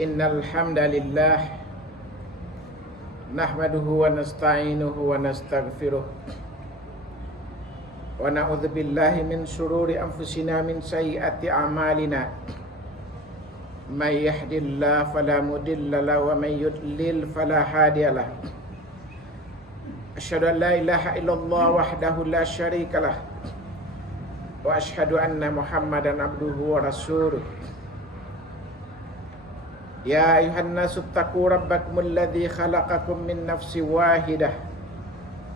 Innal hamdalillah nahmaduhu wa nasta'inuhu wa nastaghfiruh wa na'udzu billahi min shururi anfusina min sayyiati a'malina may yahdihillahu fala mudilla lahu wa may yudlil fala hadiya lahu. Asyhadu an la ilaha illallah wahdahu la syarikalah wa asyhadu anna Muhammadan abduhu wa rasuluh. Ya ayuhan nasu taqu rabbakumul ladzi khalaqakum min nafsin wahidah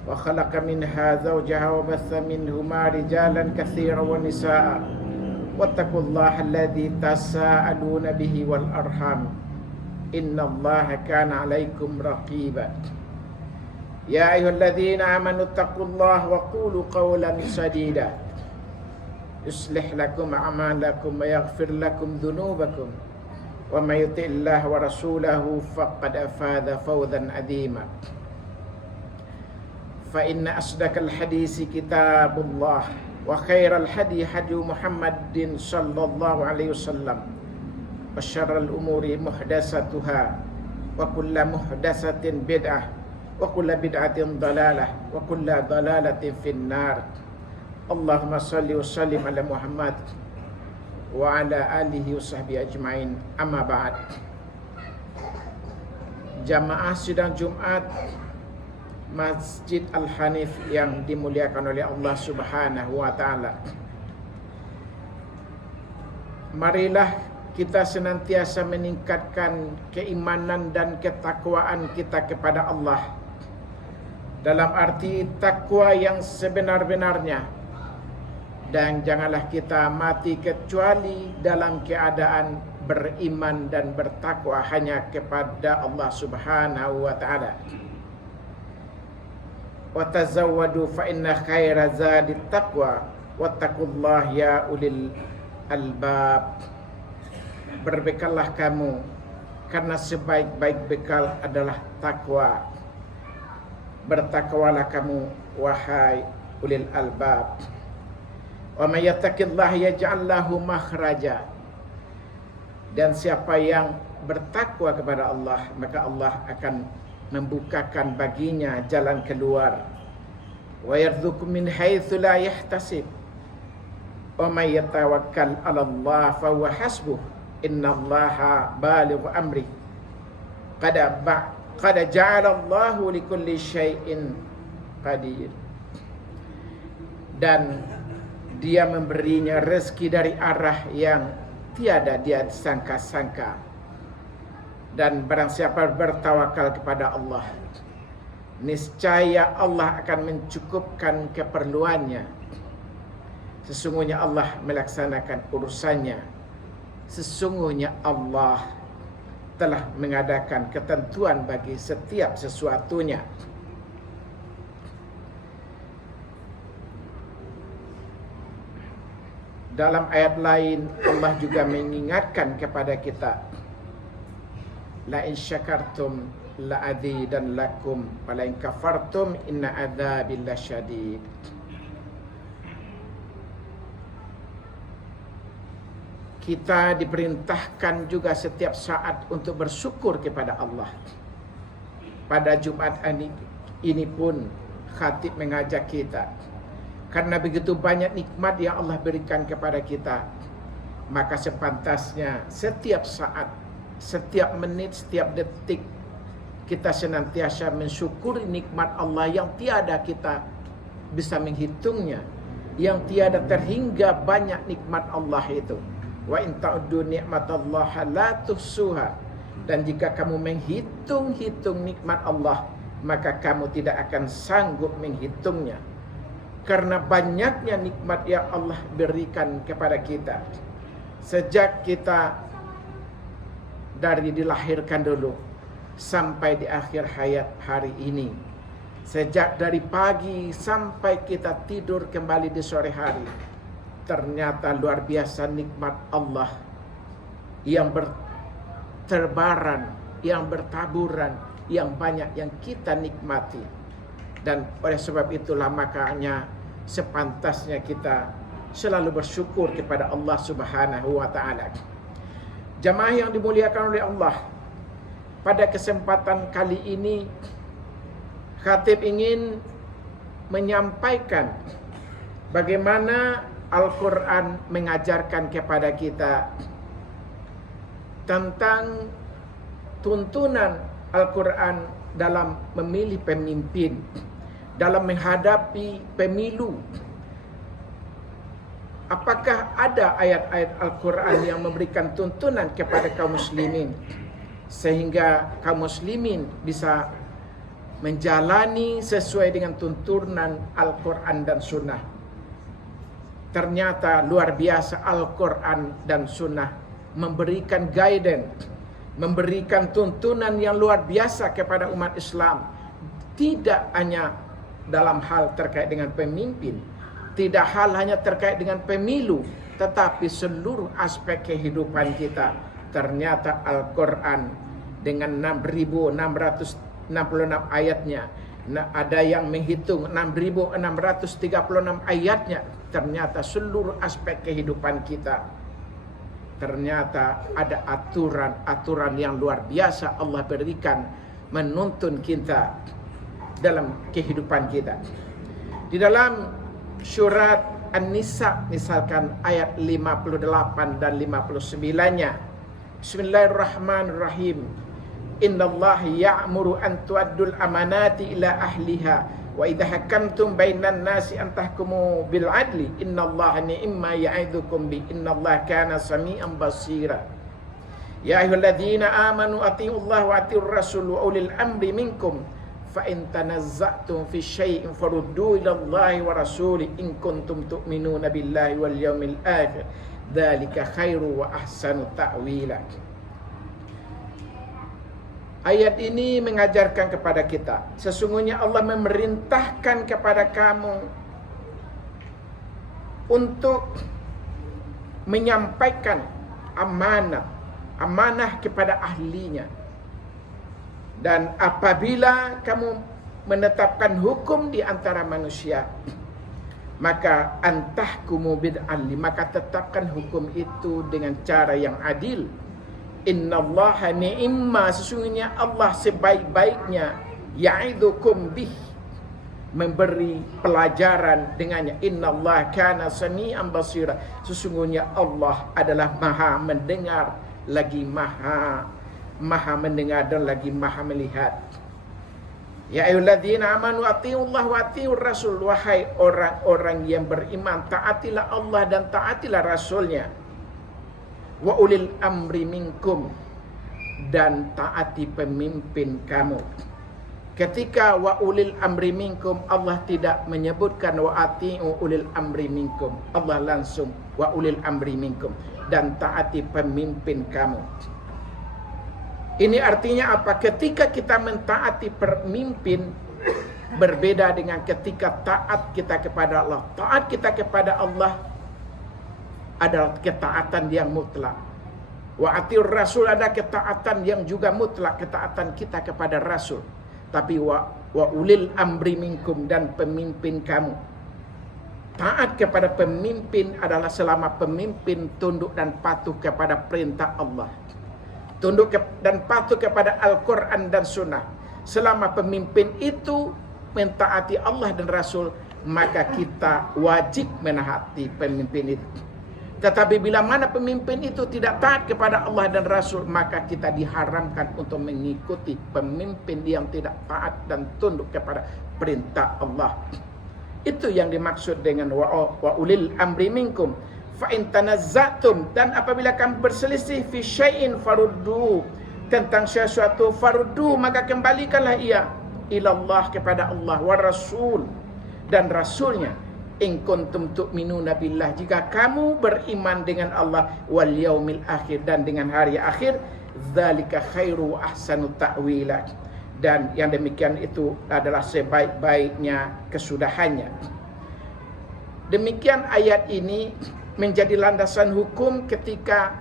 wa khalaqa minha zawjaha wa batha minhuma rijalan katsiran wa nisaa wattaqullaha alladzi tasaaluna bihi wal arham innallaha kana 'alaikum raqiba. Ya ayyuhalladzina amanu taqullaha wa qulu qawlan sadida yuslih lakum a'malakum wa yaghfir lakum dhunubakum wa may yuti'illah wa rasulahu faqad faza fawzan 'azima. Fa inna asdaqal hadisi kitabullah wa khairal hadi hadi Muhammadin sallallahu alaihi wasallam wa syarral umuri muhdatsatuha wa kullu muhdatsatin bid'ah wa kullu bid'atin dalalah wa kullu dalalatin finnar. Allahumma shalli wa sallim ala Muhammad wa ala alihi wa sahbihi ajma'in. Amma ba'd. Jamaah sidang Jumat Masjid Al-Hanif yang dimuliakan oleh Allah Subhanahu wa taala. Marilah kita senantiasa meningkatkan keimanan dan ketakwaan kita kepada Allah. Dalam arti takwa yang sebenar-benarnya. Dan janganlah kita mati kecuali dalam keadaan beriman dan bertakwa hanya kepada Allah Subhanahu wa taala. Wa tazawwadu fa inna khaira zadit taqwa wattaqullaha ya ulil albab. Berbekallah kamu karena sebaik-baik bekal adalah takwa. Bertakwalah kamu wahai ulil albab. Wa may yattaqillaha yaj'al lahu makhraja. Dan siapa yang bertakwa kepada Allah, maka Allah akan membukakan baginya jalan keluar. Wa yarzuqhu min haitsu la yahtasib. Wa may yatawakkal 'ala Allah fa huwa hasbuh. Innallaha balighu amri. Qad ja'ala Allahu likulli syai'in qadir. Dan dia memberinya rezeki dari arah yang tiada dia sangka-sangka. Dan barang siapa bertawakal kepada Allah, niscaya Allah akan mencukupkan keperluannya. Sesungguhnya Allah melaksanakan urusannya. Sesungguhnya Allah telah mengadakan ketentuan bagi setiap sesuatunya. Dalam ayat lain Allah juga mengingatkan kepada kita, la in syakartum la azidannakum wa la in kafartum inna adzabi lasyadid. Kita diperintahkan juga setiap saat untuk bersyukur kepada Allah. Pada Jumat ini pun khatib mengajak kita, karena begitu banyak nikmat yang Allah berikan kepada kita, maka sepantasnya setiap saat, setiap menit, setiap detik kita senantiasa mensyukuri nikmat Allah yang tiada kita bisa menghitungnya, yang tiada terhingga banyak nikmat Allah itu. Wa in ta'uddu ni'matallahi la tuhsuha. Dan jika kamu menghitung-hitung nikmat Allah, maka kamu tidak akan sanggup menghitungnya. Karena banyaknya nikmat yang Allah berikan kepada kita. Sejak kita dari dilahirkan dulu sampai di akhir hayat hari ini. Sejak dari pagi sampai kita tidur kembali di sore hari. Ternyata luar biasa nikmat Allah yang berterbaran, yang bertaburan, yang banyak yang kita nikmati. Dan oleh sebab itulah makanya sepantasnya kita selalu bersyukur kepada Allah Subhanahu wa taala. Jamaah yang dimuliakan oleh Allah, pada kesempatan kali ini khatib ingin menyampaikan bagaimana Al-Quran mengajarkan kepada kita tentang tuntunan Al-Quran dalam memilih pemimpin, dalam menghadapi pemilu. Apakah ada ayat-ayat Al-Quran yang memberikan tuntunan kepada kaum muslimin sehingga kaum muslimin bisa menjalani sesuai dengan tuntunan Al-Quran dan Sunnah? Ternyata luar biasa, Al-Quran dan Sunnah memberikan guidance, memberikan tuntunan yang luar biasa kepada umat Islam. Tidak hanya dalam hal terkait dengan pemimpin, tidak hanya terkait dengan pemilu, tetapi seluruh aspek kehidupan kita. Ternyata Al-Quran dengan 6.666 ayatnya, ada yang menghitung 6.636 ayatnya, ternyata seluruh aspek kehidupan kita. Ternyata ada aturan-aturan yang luar biasa Allah berikan menuntun kita dalam kehidupan kita. Di dalam surat An-Nisa misalkan ayat 58 dan 59-nya, Bismillahirrahmanirrahim. Innallaha ya'muru an tu'addul amanati ila ahliha wa idza hakamtum bainan nasi an tahkumu bil adli innallaha ni'ma ya'idzukum bi innallaha kana sami'an basira. Ya ayyuhalladzina amanu atti'ullaha wa atti'ur rasul wa ulil amri minkum fa in tanazza'tum fi syai'in faruddu ila Allahi wa rasuli in kuntum tu'minuna billahi wal yawmil akhir dzalika khairu wa ahsanu ta'wila. Ayat ini mengajarkan kepada kita, sesungguhnya Allah memerintahkan kepada kamu untuk menyampaikan amanah kepada ahlinya. Dan apabila kamu menetapkan hukum di antara manusia, maka antahkumu bid'ali, maka tetapkan hukum itu dengan cara yang adil. Innallaha ni'ma, sesungguhnya Allah sebaik-baiknya, ya'idzukum bih, memberi pelajaran dengannya. Innallaha kana sami'an basira, sesungguhnya Allah adalah maha mendengar lagi maha mendengar dan lagi maha melihat. Ya ayyuhalladzina amanu atti'ullaha wa atti'ur rasul, wahai orang-orang yang beriman, taatilah Allah dan taatilah Rasulnya. Wa ulil amri minkum, dan taati pemimpin kamu. Ketika wa ulil amri minkum, Allah tidak menyebutkan wa ati'u ulil amri minkum. Allah langsung wa ulil amri minkum, dan taati pemimpin kamu. Ini artinya apa? Ketika kita mentaati pemimpin berbeda dengan ketika taat kita kepada Allah. Taat kita kepada Allah adalah ketaatan yang mutlak. Wa atiur rasul ada ketaatan yang juga mutlak, ketaatan kita kepada Rasul. Tapi wa ulil amri minkum, dan pemimpin kamu. Taat kepada pemimpin adalah selama pemimpin tunduk dan patuh kepada perintah Allah, tunduk dan patuh kepada Al-Quran dan Sunnah. Selama pemimpin itu mentaati Allah dan Rasul, maka kita wajib menaati pemimpin itu. Tetapi bila mana pemimpin itu tidak taat kepada Allah dan Rasul, maka kita diharamkan untuk mengikuti pemimpin yang tidak taat dan tunduk kepada perintah Allah. Itu yang dimaksud dengan wa ulil amri minkum. Fa in tanazza'tum, dan apabila kamu berselisih fi syai'in faruddu, tentang sesuatu, faruddu, maka kembalikanlah ia ilallah, kepada Allah, wa rasul, dan rasulnya. In kuntum tu'minuna billah, jika kamu beriman dengan Allah, wal yaumil akhir, dan dengan hari akhir, dzalika khairu wa ahsanu ta'wila, dan yang demikian itu adalah sebaik-baiknya kesudahannya. Demikian ayat ini menjadi landasan hukum ketika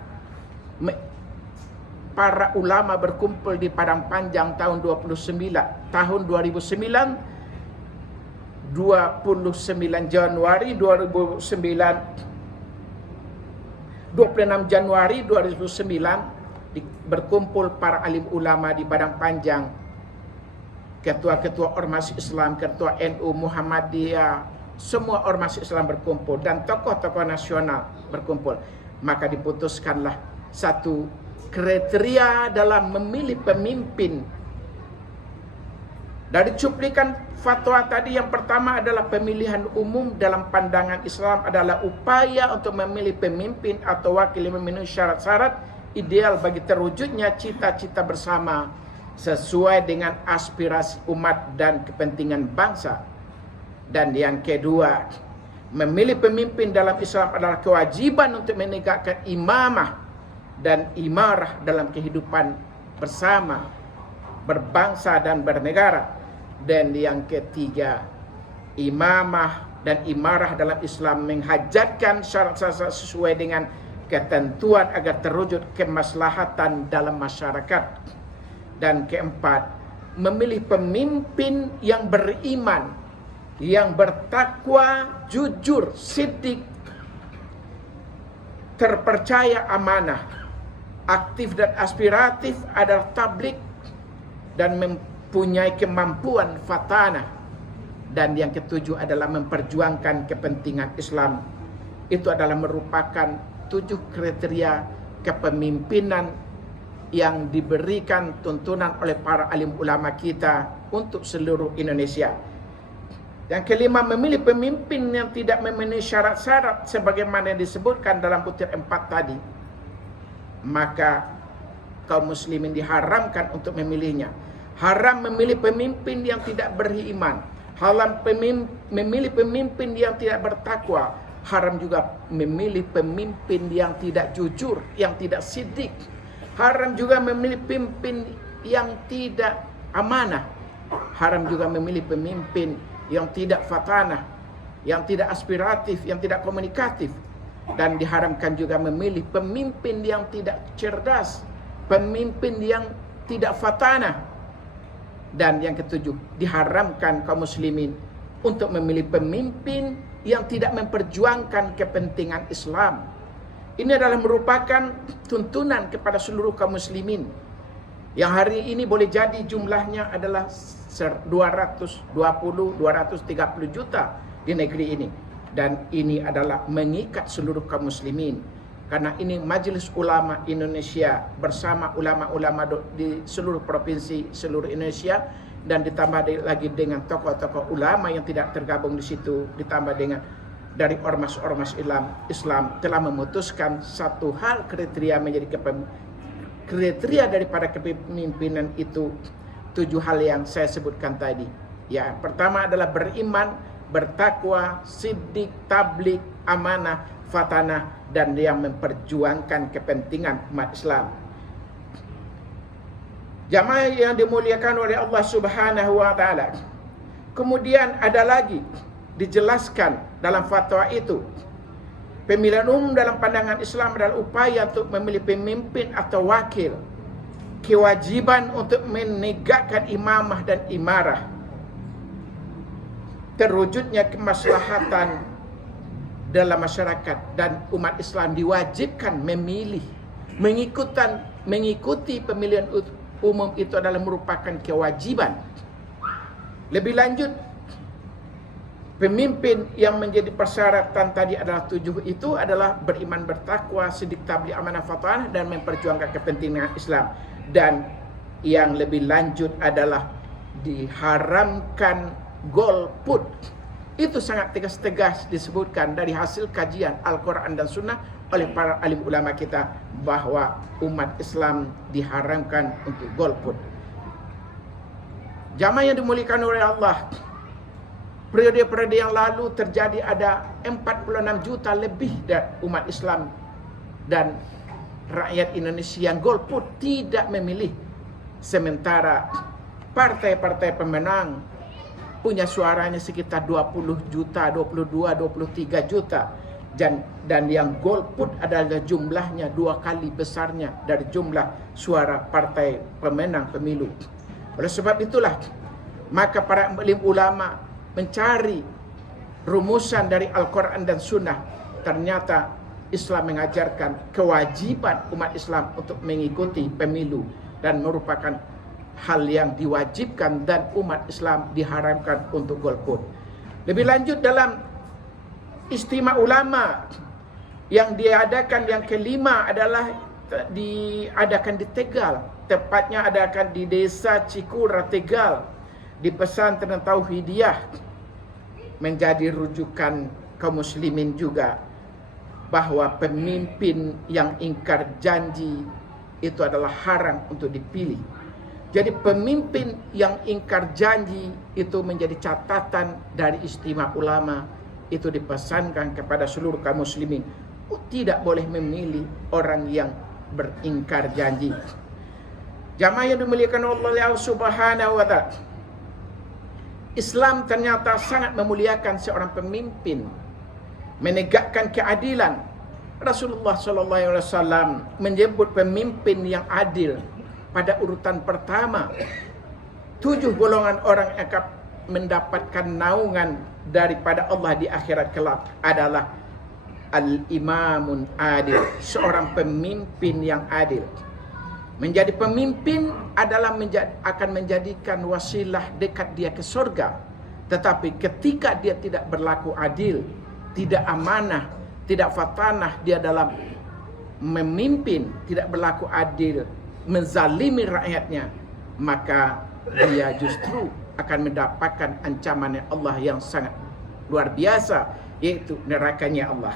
para ulama berkumpul di Padang Panjang tahun 2009 Januari 2009 26 Januari 2009 berkumpul para alim ulama di Padang Panjang, ketua-ketua ormas Islam, ketua NU, Muhammadiyah, semua ormas Islam berkumpul dan tokoh-tokoh nasional berkumpul. Maka diputuskanlah satu kriteria dalam memilih pemimpin. Dari cuplikan fatwa tadi, yang pertama adalah pemilihan umum dalam pandangan Islam adalah upaya untuk memilih pemimpin atau wakil yang memenuhi syarat-syarat ideal bagi terwujudnya cita-cita bersama sesuai dengan aspirasi umat dan kepentingan bangsa. Dan yang kedua, memilih pemimpin dalam Islam adalah kewajiban untuk menegakkan imamah dan imarah dalam kehidupan bersama, berbangsa dan bernegara. Dan yang ketiga, imamah dan imarah dalam Islam menghajatkan syarat-syarat sesuai dengan ketentuan agar terwujud kemaslahatan dalam masyarakat. Dan keempat, memilih pemimpin yang beriman, yang bertakwa, jujur, siddiq, terpercaya, amanah, aktif dan aspiratif adalah tabligh, dan mempunyai kemampuan fatanah. Dan yang ketujuh adalah memperjuangkan kepentingan Islam. Itu adalah merupakan 7 kriteria kepemimpinan yang diberikan tuntunan oleh para alim ulama kita untuk seluruh Indonesia. Yang kelima, memilih pemimpin yang tidak memenuhi syarat-syarat sebagaimana yang disebutkan dalam butir 4 tadi. Maka kaum muslimin diharamkan untuk memilihnya. Haram memilih pemimpin yang tidak beriman. Haram memilih pemimpin yang tidak bertakwa. Haram juga memilih pemimpin yang tidak jujur, yang tidak siddiq. Haram juga memilih pemimpin yang tidak amanah. Haram juga memilih pemimpin yang tidak fatanah, yang tidak aspiratif, yang tidak komunikatif. Dan diharamkan juga memilih pemimpin yang tidak cerdas, pemimpin yang tidak fatanah. Dan yang ketujuh, diharamkan kaum muslimin untuk memilih pemimpin yang tidak memperjuangkan kepentingan Islam. Ini adalah merupakan tuntunan kepada seluruh kaum muslimin yang hari ini boleh jadi jumlahnya adalah 230 juta di negeri ini. Dan ini adalah mengikat seluruh kaum muslimin, karena ini Majelis Ulama Indonesia bersama ulama-ulama di seluruh provinsi seluruh Indonesia, dan ditambah lagi dengan tokoh-tokoh ulama yang tidak tergabung di situ, ditambah dengan dari ormas-ormas Islam telah memutuskan satu hal kriteria menjadi kriteria daripada kepemimpinan itu, 7 hal yang saya sebutkan tadi. Ya, pertama adalah beriman, bertakwa, siddiq, tabligh, amanah, fatanah, dan yang memperjuangkan kepentingan umat Islam. Jamaah yang dimuliakan oleh Allah Subhanahu wa taala. Kemudian ada lagi dijelaskan dalam fatwa itu, pemilihan umum dalam pandangan Islam adalah upaya untuk memilih pemimpin atau wakil, kewajiban untuk menegakkan imamah dan imarah, terwujudnya kemaslahatan dalam masyarakat, dan umat Islam diwajibkan memilih, mengikuti pemilihan umum itu adalah merupakan kewajiban. Lebih lanjut, pemimpin yang menjadi persyaratan tadi adalah 7 itu adalah beriman, bertakwa, siddiq, tabligh, amanah, fatanah, dan memperjuangkan kepentingan Islam. Dan yang lebih lanjut adalah diharamkan golput. Itu sangat tegas-tegas disebutkan dari hasil kajian Al-Quran dan Sunnah oleh para alim ulama kita, bahwa umat Islam diharamkan untuk golput. Jamaah yang dimuliakan oleh Allah, periode-periode yang lalu terjadi ada 46 juta lebih umat Islam dan rakyat Indonesia yang golput, tidak memilih. Sementara partai-partai pemenang punya suaranya sekitar 20 juta, 22, 23 juta. Dan yang golput adalah jumlahnya 2 kali besarnya dari jumlah suara partai pemenang pemilu. Oleh sebab itulah, maka para alim ulama mencari rumusan dari Al-Quran dan Sunnah. Ternyata Islam mengajarkan kewajiban umat Islam untuk mengikuti pemilu dan merupakan hal yang diwajibkan dan umat Islam diharamkan untuk golput. Lebih lanjut dalam istimewa ulama yang diadakan yang kelima adalah diadakan di Tegal, tepatnya adakan di Desa Cikura Tegal, di Pesantren Tauhidiyah, menjadi rujukan kaum muslimin juga bahwa pemimpin yang ingkar janji itu adalah haram untuk dipilih. Jadi pemimpin yang ingkar janji itu menjadi catatan dari istimewa ulama, itu dipesankan kepada seluruh kaum muslimin, tidak boleh memilih orang yang beringkar janji. Jamaah yang dimuliakan Allah Subhanahu wa taala, Islam ternyata sangat memuliakan seorang pemimpin, menegakkan keadilan. Rasulullah SAW menyebut pemimpin yang adil pada urutan pertama. 7 golongan orang yang akan mendapatkan naungan daripada Allah di akhirat kelak adalah al-imamun adil, seorang pemimpin yang adil. Menjadi pemimpin adalah akan menjadikan wasilah dekat dia ke surga. Tetapi ketika dia tidak berlaku adil, tidak amanah, tidak fatanah, dia dalam memimpin, tidak berlaku adil, menzalimi rakyatnya, maka dia justru akan mendapatkan ancaman Allah yang sangat luar biasa, yaitu nerakanya Allah.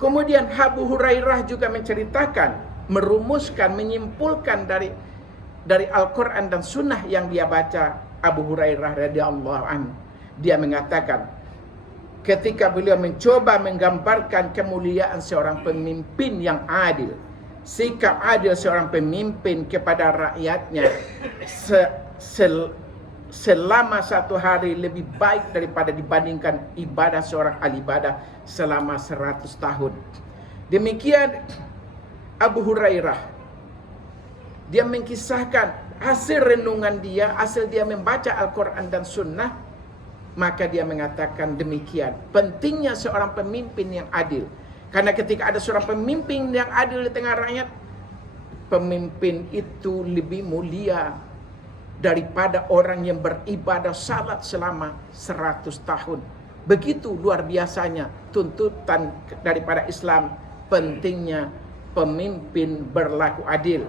Kemudian Abu Hurairah juga menceritakan, merumuskan, menyimpulkan dari Al-Quran dan Sunnah yang dia baca. Abu Hurairah radhiyallahu anhu, dia mengatakan, ketika beliau mencoba menggambarkan kemuliaan seorang pemimpin yang adil, sikap adil seorang pemimpin kepada rakyatnya selama 1 hari lebih baik daripada dibandingkan ibadah seorang ahli ibadah selama 100 tahun. Demikian Abu Hurairah, dia mengkisahkan hasil renungan dia, hasil dia membaca Al-Quran dan Sunnah, maka dia mengatakan demikian pentingnya seorang pemimpin yang adil. Karena ketika ada seorang pemimpin yang adil di tengah rakyat, pemimpin itu lebih mulia daripada orang yang beribadah salat selama 100 tahun. Begitu luar biasanya tuntutan daripada Islam, pentingnya pemimpin berlaku adil.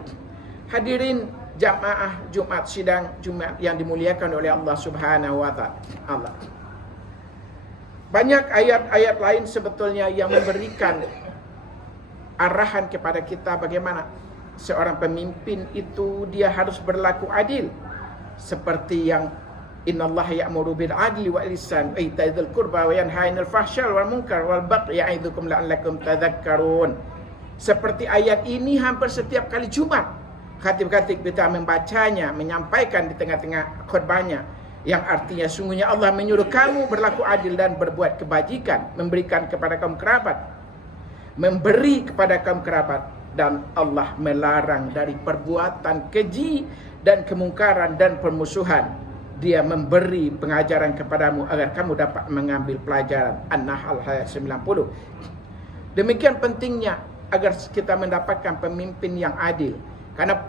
Hadirin jamaah Jumat sidang Jumat yang dimuliakan oleh Allah Subhanahu wa taala. Banyak ayat-ayat lain sebetulnya yang memberikan arahan kepada kita bagaimana seorang pemimpin itu dia harus berlaku adil. Seperti yang innallaha ya'muru bil adli wal ihsan wa ita'i dzil qurba wa yanha 'anil fahsya'i wal munkar wal baghi ya'idukum la'allakum tadhakkarun. Seperti ayat ini hampir setiap kali Jumat khatib-khatib kita membacanya, menyampaikan di tengah-tengah khutbahnya, yang artinya sungguhnya Allah menyuruh kamu berlaku adil dan berbuat kebajikan, memberikan kepada kaum kerabat, memberi kepada kaum kerabat, dan Allah melarang dari perbuatan keji dan kemungkaran dan permusuhan. Dia memberi pengajaran kepadamu agar kamu dapat mengambil pelajaran. An-Nahl ayat 90. Demikian pentingnya agar kita mendapatkan pemimpin yang adil. Karena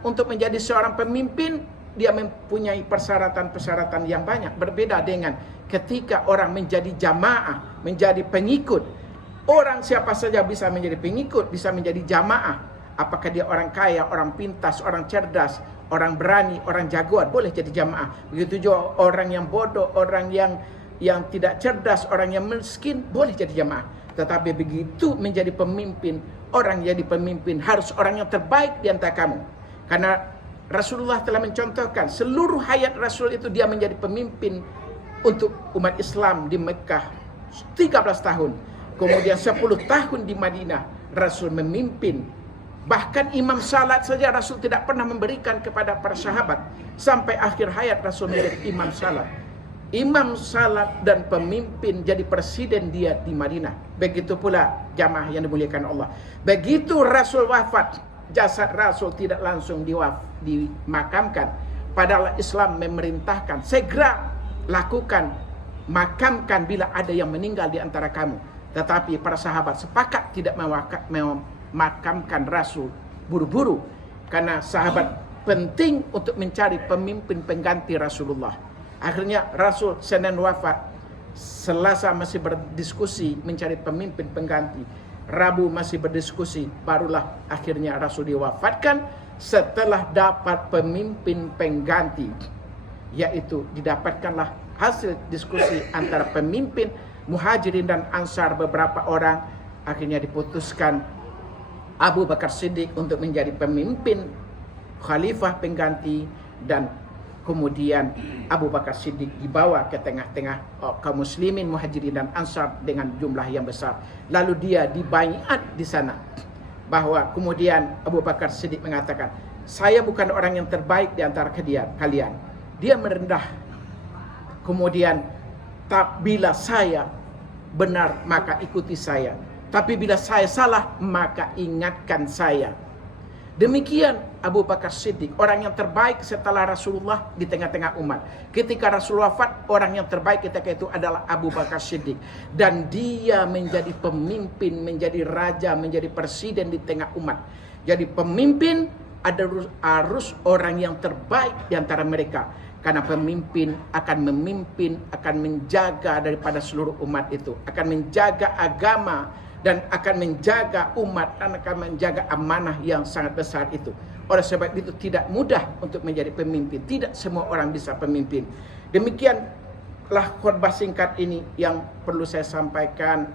untuk menjadi seorang pemimpin, dia mempunyai persyaratan-persyaratan yang banyak. Berbeda dengan ketika orang menjadi jamaah, menjadi pengikut. Orang siapa saja bisa menjadi pengikut, bisa menjadi jamaah. Apakah dia orang kaya, orang pintas, orang cerdas, orang berani, orang jagoan, boleh jadi jamaah. Begitu juga orang yang bodoh, orang yang tidak cerdas, orang yang miskin, boleh jadi jamaah. Tetapi begitu menjadi pemimpin, orang jadi pemimpin harus orang yang terbaik di antara kamu. Karena Rasulullah telah mencontohkan seluruh hayat Rasul itu dia menjadi pemimpin untuk umat Islam di Mekah 13 tahun. Kemudian 10 tahun di Madinah Rasul memimpin. Bahkan imam salat saja Rasul tidak pernah memberikan kepada para sahabat. Sampai akhir hayat Rasul menjadi imam salat. Imam salat dan pemimpin jadi presiden dia di Madinah. Begitu pula jamaah yang dimuliakan Allah. Begitu Rasul wafat, jasad Rasul tidak langsung dimakamkan. Padahal Islam memerintahkan segera lakukan, makamkan bila ada yang meninggal di antara kamu. Tetapi para sahabat sepakat tidak memakamkan Rasul buru-buru, karena sahabat penting untuk mencari pemimpin pengganti Rasulullah. Akhirnya Rasul Senin wafat, Selasa masih berdiskusi mencari pemimpin pengganti, Rabu masih berdiskusi, barulah akhirnya Rasul diwafatkan setelah dapat pemimpin pengganti, yaitu didapatkanlah hasil diskusi antara pemimpin Muhajirin dan Ansar beberapa orang. Akhirnya diputuskan Abu Bakar Siddiq untuk menjadi pemimpin khalifah pengganti, dan kemudian Abu Bakar Siddiq dibawa ke tengah-tengah kaum muslimin Muhajirin dan Ansar dengan jumlah yang besar. Lalu dia dibaiat di sana, bahwa kemudian Abu Bakar Siddiq mengatakan, saya bukan orang yang terbaik di antara kalian. Dia merendah. Kemudian, bila saya benar maka ikuti saya, tapi bila saya salah maka ingatkan saya. Demikian Abu Bakar Siddiq, orang yang terbaik setelah Rasulullah di tengah-tengah umat. Ketika Rasul wafat, orang yang terbaik ketika itu adalah Abu Bakar Siddiq. Dan dia menjadi pemimpin, menjadi raja, menjadi presiden di tengah umat. Jadi pemimpin harus orang yang terbaik di antara mereka. Karena pemimpin akan memimpin, akan menjaga daripada seluruh umat itu. Akan menjaga agama, dan akan menjaga umat, dan akan menjaga amanah yang sangat besar itu. Oleh sebab itu tidak mudah untuk menjadi pemimpin. Tidak semua orang bisa pemimpin. Demikianlah khutbah singkat ini yang perlu saya sampaikan.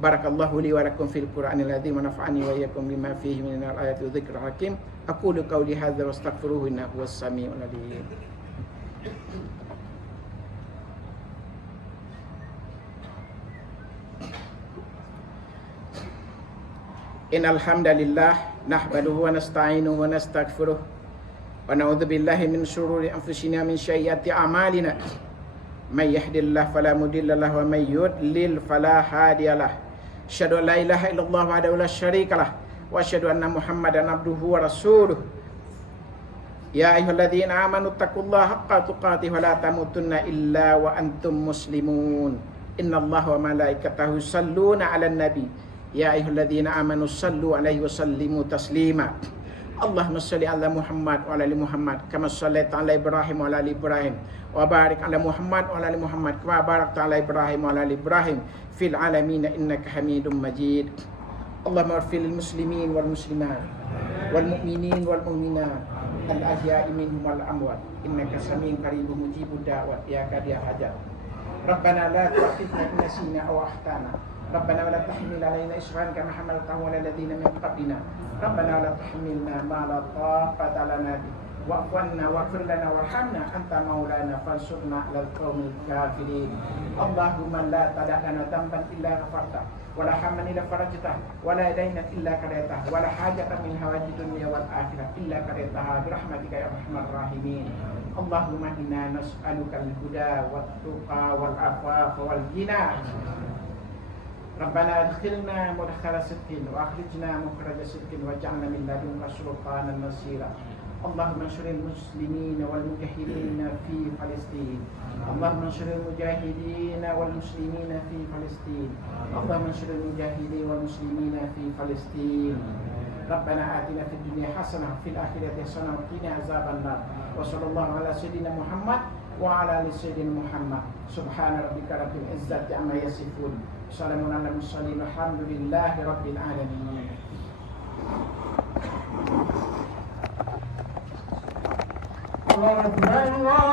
Barakallahu li wa lakum fil Qur'anil azim wa nafa'ani wa iyyakum bima fihi minal ayati wa dzikril hakim. Aqulu qawli hadza wa astaghfiruhu innahu huwas samiul alim. Innal hamdalillah nahmaduhu wa nasta'inuhu wa nastaghfiruh wa na'udzu billahi min shururi anfusina min sayyiati a'malina. May yahdihillahu fala mudilla lahu wa may yudlil fala hadiyalah. Asyhadu an la ilaha illallah wahdahu la syarikalah wa asyhadu anna Muhammadan abduhu wa rasuluh. Ya ayyuhalladzina amanu taqullaha haqqa tuqatih wa la tamutunna illa wa antum muslimun. Innallaha wa malaikatahu yusalluna 'alan nabi. Ya ayyuhalladzina amanu sallu alaihi wa sallimu taslima. Allahumma salli ala Muhammad wa ala ali Muhammad kama shallaita ala Ibrahim wa ala ali Ibrahim wa barik ala Muhammad wa ala ali Muhammad kama barakta ala Ibrahim wa ala ali Ibrahim fil alamin innaka Hamidum Majid. Allahumma ighfir lil muslimin wal muslimat wal mu'minin wal mu'minat al ahya'i minhum wal amwat innaka samiun qaribun mujibud da'wat ya qadiyal hajat. Rabbana la tu'akhidhna in nasina aw akhtana. Rabbana wa la tahmil alaina isran kama hamaltahu ala alladziina min qablina. Rabbana wa la tahmilna ma la taqata lana bihi wa'fu 'anna waghfir lana warhamna anta maulana fansurna 'alal qaumil kafirin. Allahumma la tada' lana dhanban illa ghafarta wa la hamman illa farajta wa la daynan illa qadaita wa la hajatan min hawaijid dunya wal akhirah illa qadaitaha bi rahmatika ya arhamar rahimin. Allahumma inna nas'aluka al-huda wat tuqa wal afafa wal ghina. Rabbana adkhilna mudkhala sidqin wa akhrijna mukhraja sidqin waj'alna min ladunka sultanan nasira. Allahumma ansuril muslimin wal mujahidin fi Palestin. Allahumma ansuril mujahidin wal muslimin fi Palestin. Allahumma ansuril mujahidin wal muslimin fi Palestin. Rabbana atina fid dunya hasanah fil akhirati hasanah wa qina azabannar. Wa sallallahu ala sayyidina Muhammad wa ala ali sayyidina Muhammad. Subhana rabbika rabbil izzati amma yasifun. Assalamu ala mursalin alhamdulillahi rabbil alamin. Allah